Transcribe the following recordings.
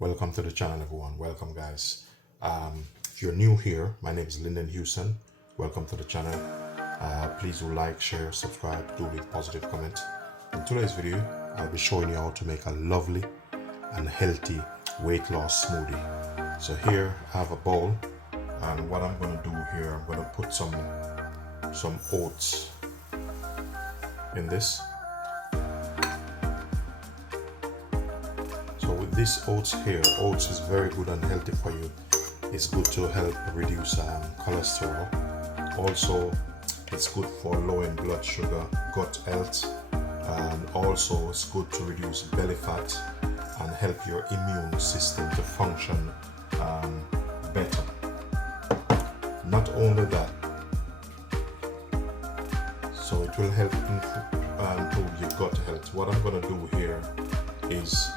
Welcome to the channel, everyone. Welcome, guys. If you're new here, my name is Lyndon Houston. Welcome to the channel. Please do like, share, subscribe, do leave positive comments. In today's video, I'll be showing you how to make a lovely and healthy weight loss smoothie. So here I have a bowl, and what I'm going to do here, I'm going to put some oats in this. So with this oats here, oats is very good and healthy for you. It's good to help reduce cholesterol. Also, it's good for lowering blood sugar, gut health, and also it's good to reduce belly fat and help your immune system to function better. Not only that, so it will help improve your gut health. What I'm going to do here is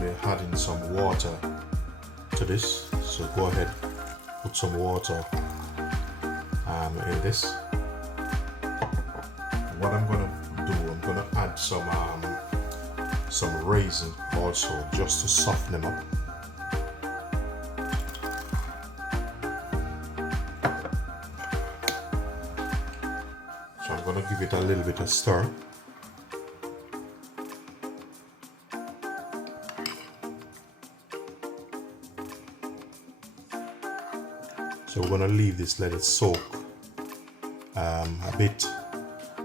we're adding some water to this. So go ahead, put some water in this. What I'm going to do, I'm going to add some raisin also, just to soften them up. So I'm going to give it a little bit of stir. So we're going to leave this, let it soak a bit.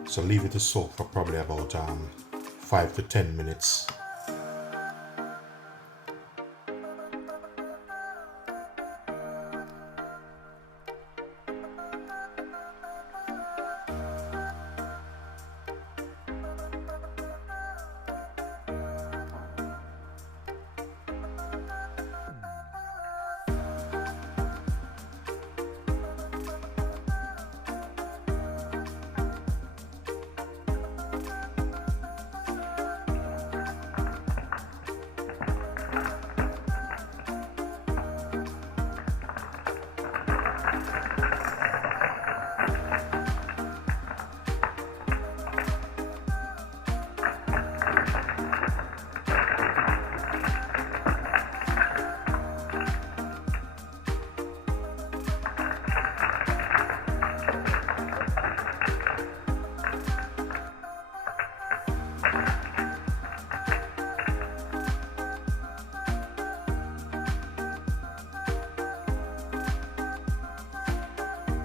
So leave it to soak for probably about 5 to 10 minutes.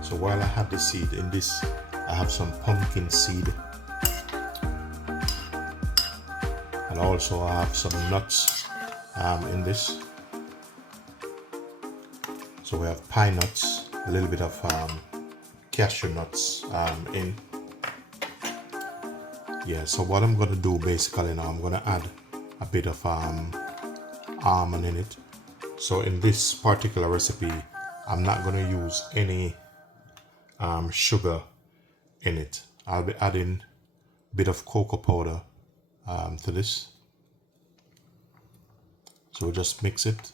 So while I have the seed in this, I have some pumpkin seed, and also I have some nuts in this. So we have pine nuts, a little bit of cashew nuts in. Yeah, so what I'm gonna do basically now, I'm gonna add a bit of almond in it. So in this particular recipe, I'm not gonna use any sugar in it. I'll be adding a bit of cocoa powder to this. So we'll just mix it.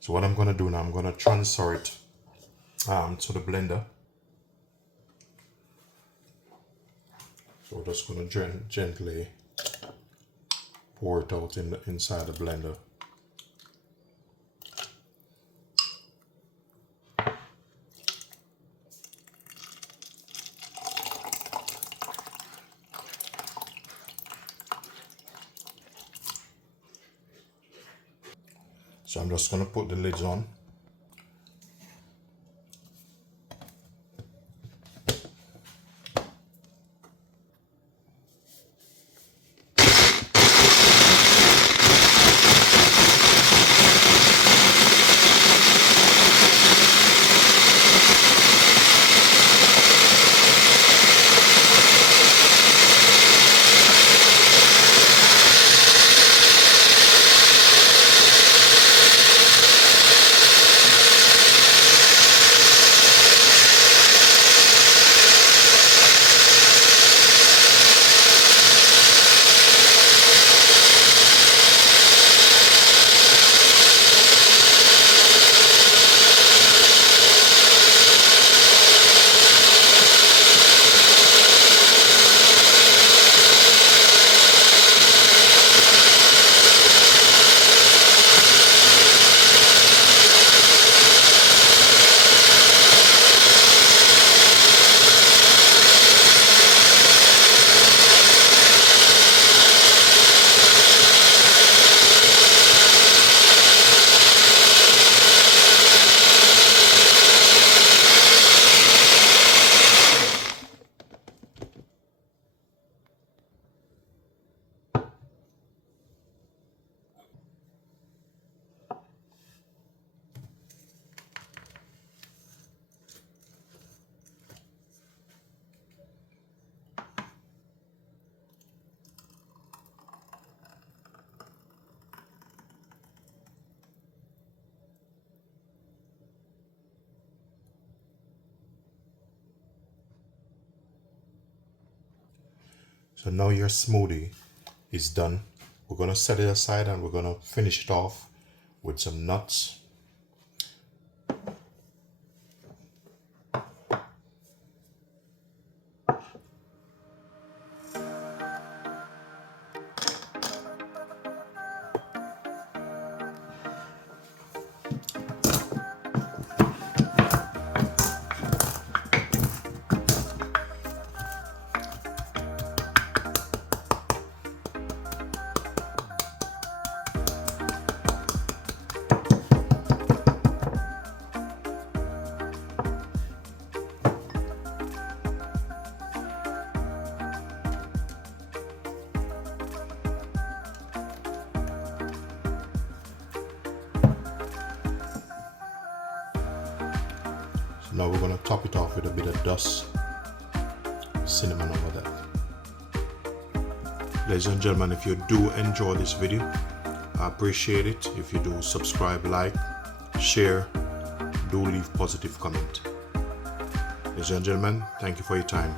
So what I'm going to do now, I'm going to transfer it to the blender. So we're just going to gently pour it out inside the blender. So I'm just going to put the lids on. So now your smoothie is done. We're gonna set it aside and we're gonna finish it off with some nuts. Now we're going to top it off with a bit of dust cinnamon over that. Ladies and gentlemen, if you do enjoy this video, I appreciate it. If you do, subscribe, like, share, do leave positive comment. Ladies and gentlemen, thank you for your time.